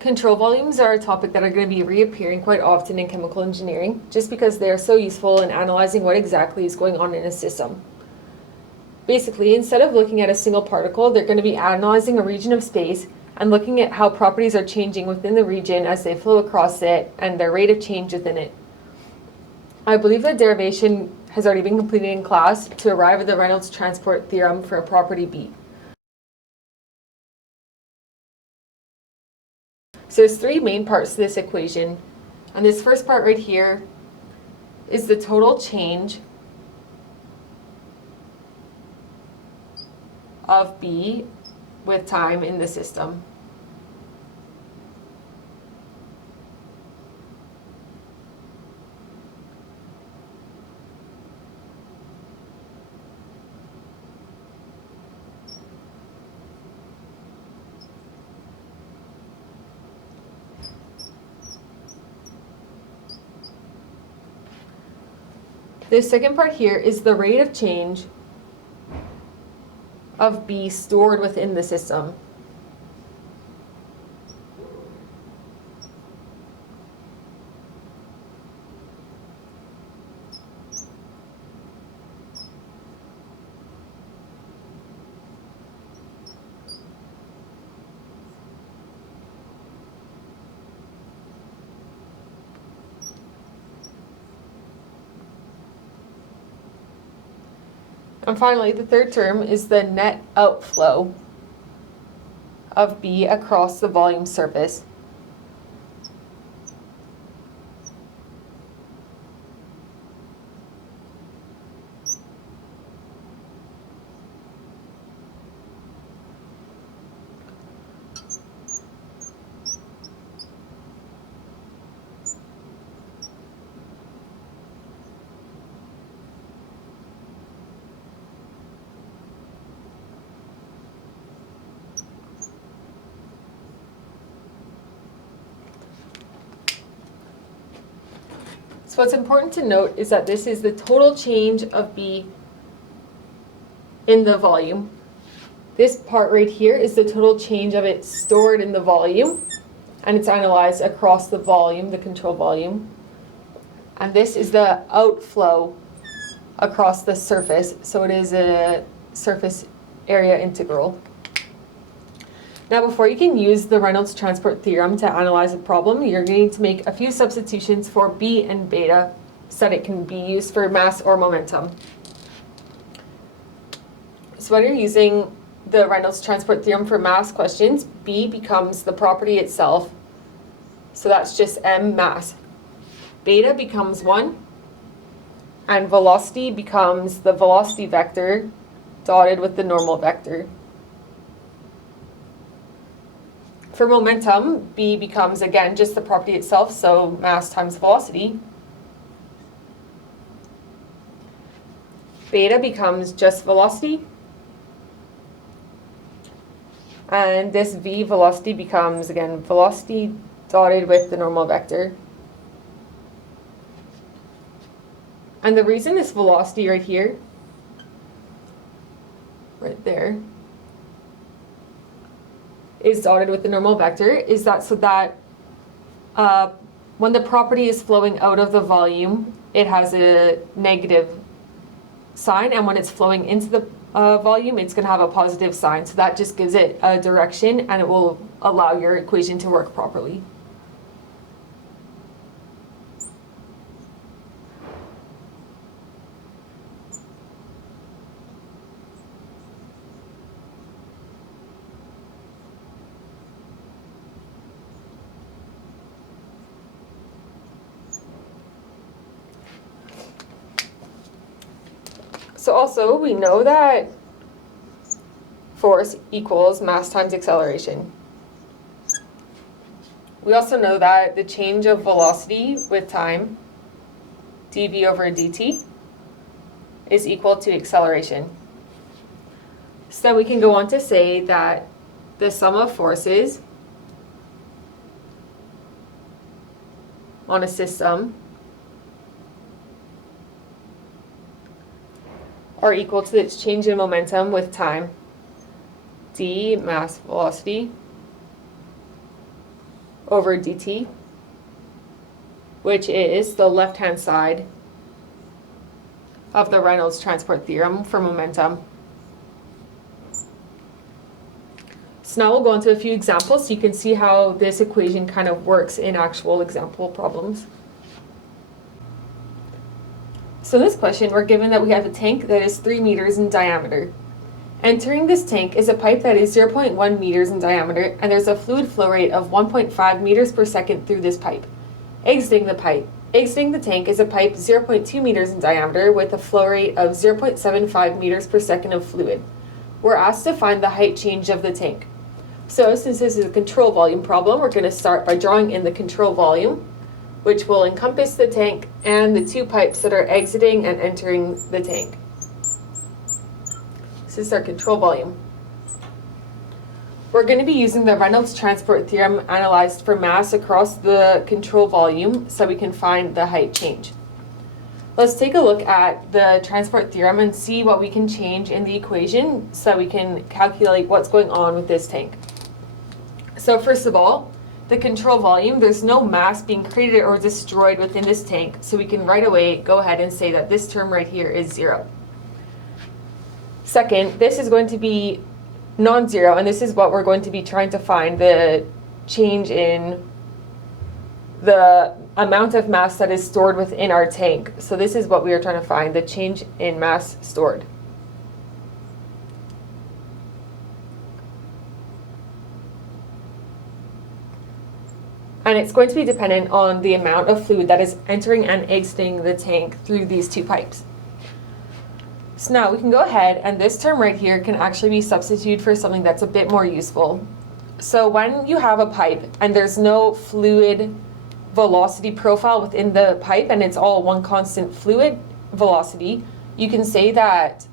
Control volumes are a topic that are going to be reappearing quite often in chemical engineering, just because they are so useful in analyzing what exactly is going on in a system. Basically, instead of looking at a single particle, they're going to be analyzing a region of space and looking at how properties are changing within the region as they flow across it and their rate of change within it. I believe the derivation has already been completed in class to arrive at the Reynolds transport theorem for a property B. So there's three main parts to this equation. And this first part right here is the total change of B with time in the system. The second part here is the rate of change of B stored within the system. And finally, the third term is the net outflow of B across the volume surface. So what's important to note is that this is the total change of B in the volume. This part right here is the total change of it stored in the volume, and it's analyzed across the volume, the control volume. And this is the outflow across the surface, so it is a surface area integral. Now, before you can use the Reynolds transport theorem to analyze a problem, you're going to make a few substitutions for B and beta so that it can be used for mass or momentum. So when you're using the Reynolds transport theorem for mass questions, B becomes the property itself, so that's just m mass. Beta becomes 1, and velocity becomes the velocity vector dotted with the normal vector. For momentum, B becomes, again, just the property itself, so mass times velocity. Beta becomes just velocity. And this V velocity becomes, again, velocity dotted with the normal vector. And the reason this velocity right here, right there, is dotted with the normal vector is that so that when the property is flowing out of the volume, it has a negative sign, and when it's flowing into the volume, it's going to have a positive sign. So that just gives it a direction, and it will allow your equation to work properly. So also, we know that force equals mass times acceleration. We also know that the change of velocity with time, dv over dt, is equal to acceleration. So then we can go on to say that the sum of forces on a system are equal to its change in momentum with time, d mass velocity over dt, which is the left-hand side of the Reynolds transport theorem for momentum. So now we'll go into a few examples so you can see how this equation kind of works in actual example problems. So in this question, we're given that we have a tank that is 3 meters in diameter. Entering this tank is a pipe that is 0.1 meters in diameter, and there's a fluid flow rate of 1.5 meters per second through this pipe. Exiting the tank is a pipe 0.2 meters in diameter with a flow rate of 0.75 meters per second of fluid. We're asked to find the height change of the tank. So since this is a control volume problem, we're going to start by drawing in the control volume, which will encompass the tank and the two pipes that are exiting and entering the tank. This is our control volume. We're going to be using the Reynolds transport theorem analyzed for mass across the control volume so we can find the height change. Let's take a look at the transport theorem and see what we can change in the equation so we can calculate what's going on with this tank. So first of all, the control volume, there's no mass being created or destroyed within this tank, so we can right away go ahead and say that this term right here is 0. Second, this is going to be non-zero, and this is what we're going to be trying to find, the change in the amount of mass that is stored within our tank. So this is what we are trying to find, the change in mass stored. And it's going to be dependent on the amount of fluid that is entering and exiting the tank through these two pipes. So now we can go ahead, and this term right here can actually be substituted for something that's a bit more useful. So when you have a pipe and there's no fluid velocity profile within the pipe and it's all one constant fluid velocity, you can say that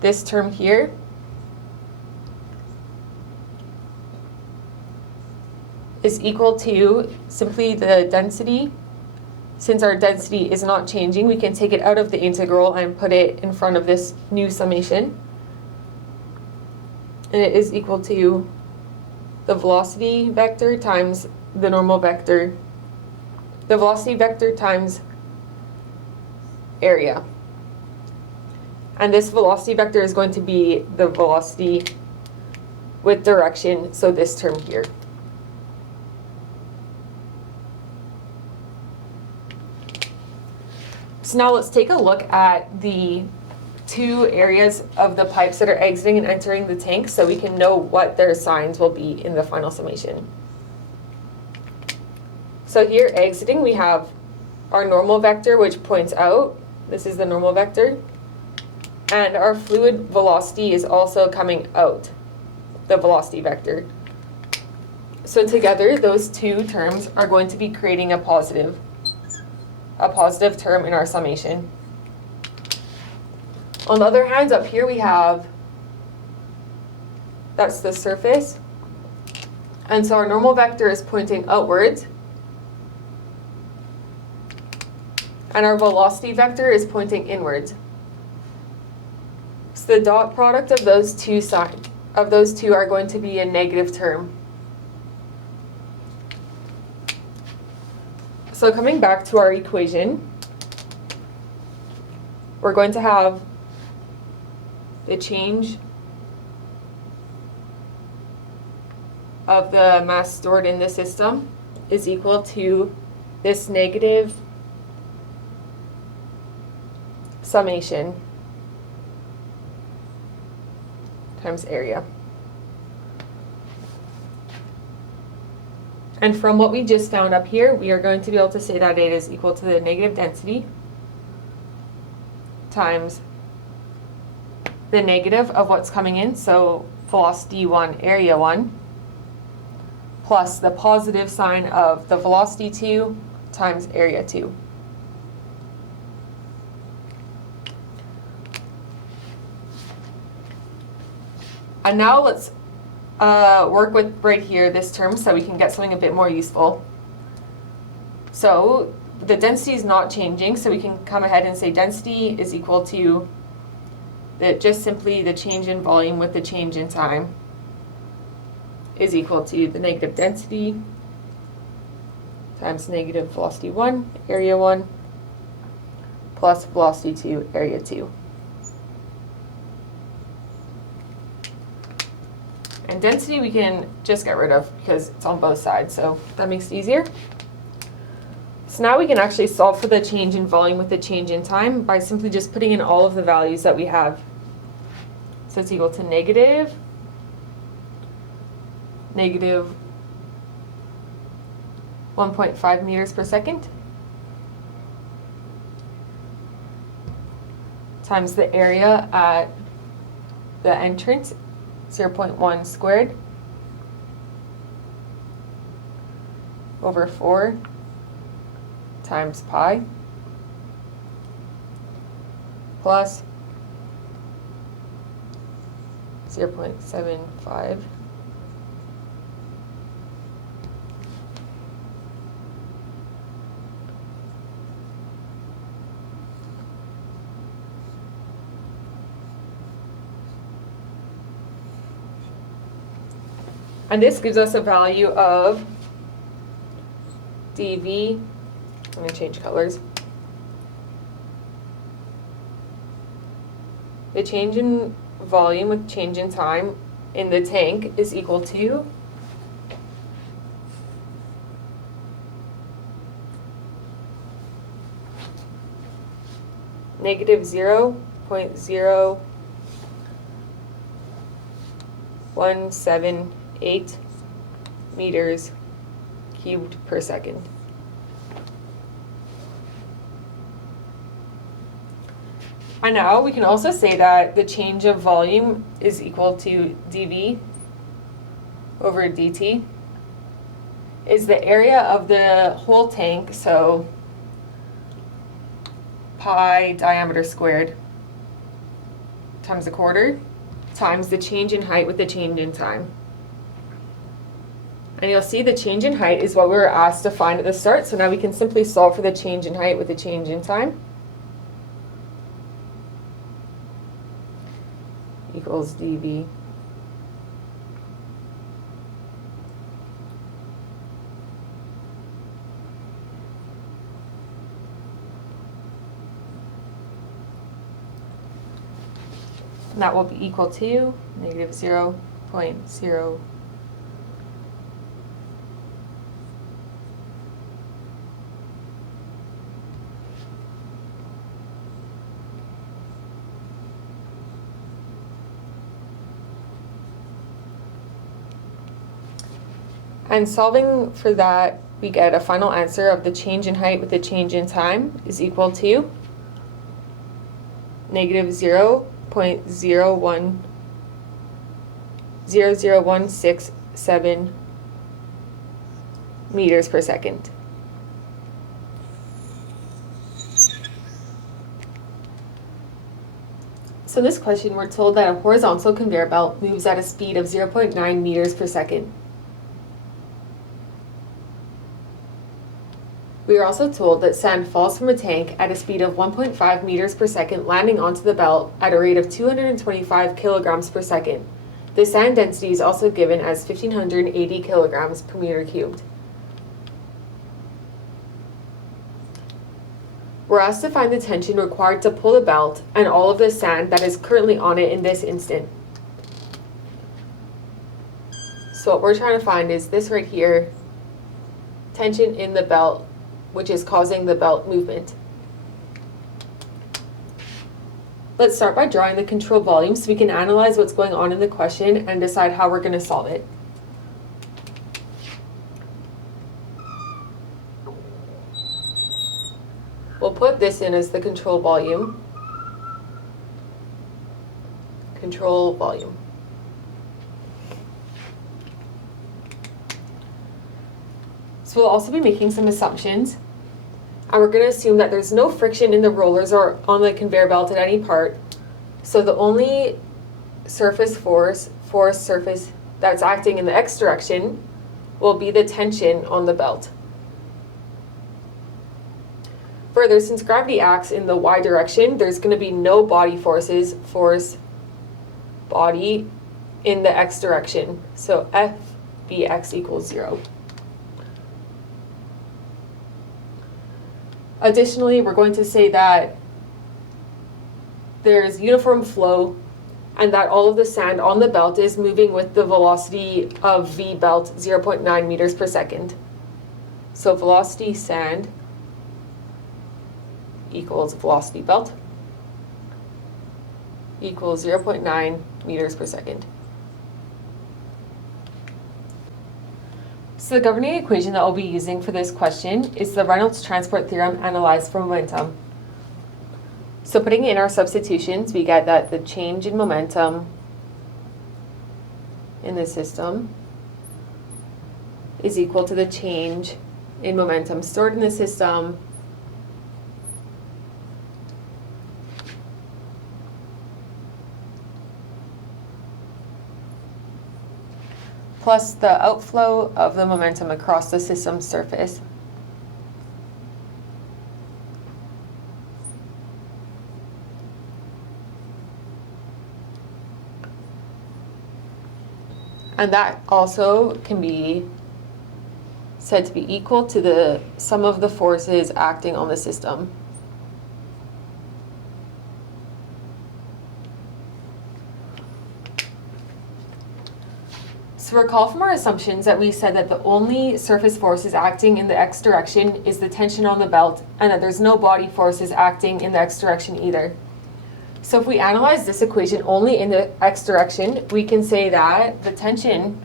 this term here is equal to simply the density. Since our density is not changing, we can take it out of the integral and put it in front of this new summation. And it is equal to the velocity vector times the normal vector, the velocity vector times area. And this velocity vector is going to be the velocity with direction, so this term here. So now let's take a look at the two areas of the pipes that are exiting and entering the tank so we can know what their signs will be in the final summation. So here exiting, we have our normal vector, which points out. This is the normal vector. And our fluid velocity is also coming out, the velocity vector. So together, those two terms are going to be creating a positive term in our summation. On the other hand, up here we have, that's the surface. And so our normal vector is pointing outwards. And our velocity vector is pointing inwards. So the dot product of those two are going to be a negative term. So coming back to our equation, we're going to have the change of the mass stored in the system is equal to this negative summation times area. And from what we just found up here, we are going to be able to say that it is equal to the negative density times the negative of what's coming in, so velocity 1, area 1, plus the positive sign of the velocity 2 times area 2. And now let's work with right here this term so we can get something a bit more useful. So the density is not changing, so we can come ahead and say density is equal to just simply the change in volume with the change in time is equal to the negative density times negative velocity 1, area 1, plus velocity 2, area 2. And density we can just get rid of because it's on both sides, so that makes it easier. So now we can actually solve for the change in volume with the change in time by simply just putting in all of the values that we have. So it's equal to negative 1.5 meters per second times the area at the entrance, 0.1 squared, over 4 times pi, plus 0.75 and this gives us a value of dV. I'm going to change colors. The change in volume with change in time in the tank is equal to negative 0.0178 meters cubed per second. And now we can also say that the change of volume is equal to dV over dt is the area of the whole tank, so pi diameter squared times a quarter times the change in height with the change in time. And you'll see the change in height is what we were asked to find at the start, so now we can simply solve for the change in height with the change in time. Equals dV and that will be equal to negative 0.0 and solving for that, we get a final answer of the change in height with the change in time is equal to negative 0.00167 meters per second. So in this question, we're told that a horizontal conveyor belt moves at a speed of 0.9 meters per second. We are also told that sand falls from a tank at a speed of 1.5 meters per second, landing onto the belt at a rate of 225 kilograms per second. The sand density is also given as 1,580 kilograms per meter cubed. We're asked to find the tension required to pull the belt and all of the sand that is currently on it in this instant. So what we're trying to find is this right here, tension in the belt, which is causing the belt movement. Let's start by drawing the control volume so we can analyze what's going on in the question and decide how we're going to solve it. We'll put this in as the control volume. Control volume. So we'll also be making some assumptions, and we're going to assume that there's no friction in the rollers or on the conveyor belt at any part. So the only force surface that's acting in the x direction will be the tension on the belt. Further, since gravity acts in the y direction, there's going to be no body body in the x direction. So F Bx equals 0. Additionally, we're going to say that there's uniform flow and that all of the sand on the belt is moving with the velocity of V belt 0.9 meters per second. So velocity sand equals velocity belt equals 0.9 meters per second. So the governing equation that we'll be using for this question is the Reynolds transport theorem analyzed for momentum. So putting in our substitutions, we get that the change in momentum in the system is equal to the change in momentum stored in the system plus the outflow of the momentum across the system's surface and that also can be said to be equal to the sum of the forces acting on the system. So recall from our assumptions that we said that the only surface forces acting in the x direction is the tension on the belt, and that there's no body forces acting in the x direction either. So if we analyze this equation only in the x direction, we can say that the tension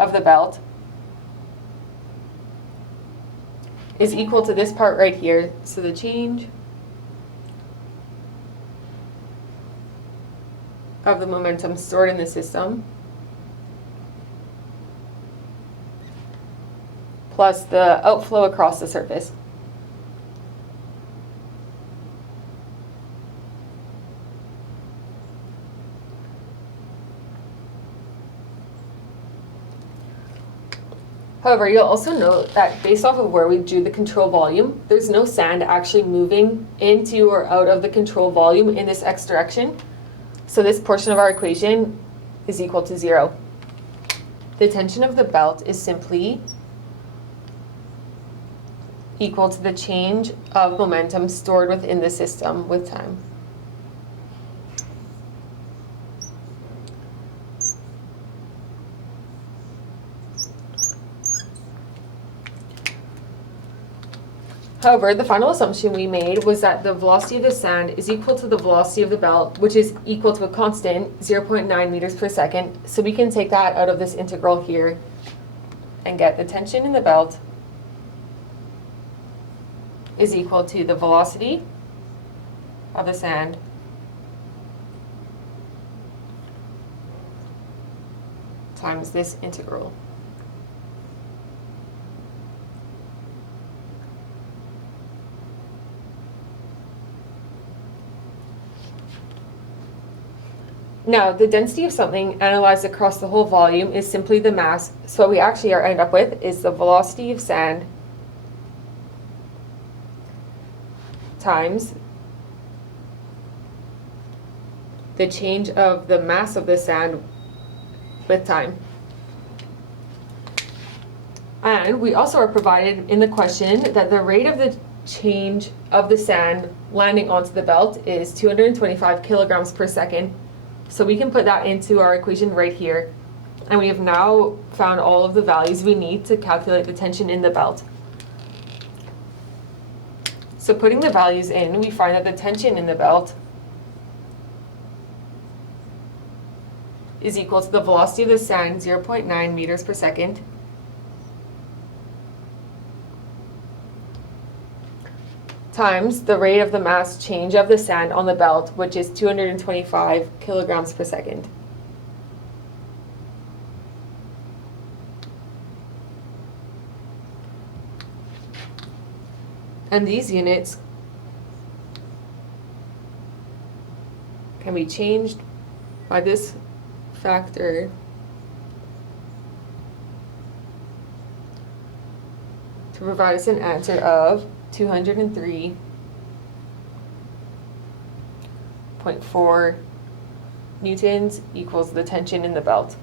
of the belt is equal to this part right here. So the change of the momentum stored in the system plus the outflow across the surface. However, you'll also note that based off of where we drew the control volume, there's no sand actually moving into or out of the control volume in this x direction. So this portion of our equation is equal to 0. The tension of the belt is simply equal to the change of momentum stored within the system with time. However, the final assumption we made was that the velocity of the sand is equal to the velocity of the belt, which is equal to a constant 0.9 meters per second. So we can take that out of this integral here and get the tension in the belt is equal to the velocity of the sand times this integral. Now, the density of something analyzed across the whole volume is simply the mass. So what we actually end up with is the velocity of sand times the change of the mass of the sand with time. And we also are provided in the question that the rate of the change of the sand landing onto the belt is 225 kilograms per second. So we can put that into our equation right here. And we have now found all of the values we need to calculate the tension in the belt. So putting the values in, we find that the tension in the belt is equal to the velocity of the sand, 0.9 meters per second, times the rate of the mass change of the sand on the belt, which is 225 kilograms per second. And these units can be changed by this factor to provide us an answer of 203.4 newtons equals the tension in the belt.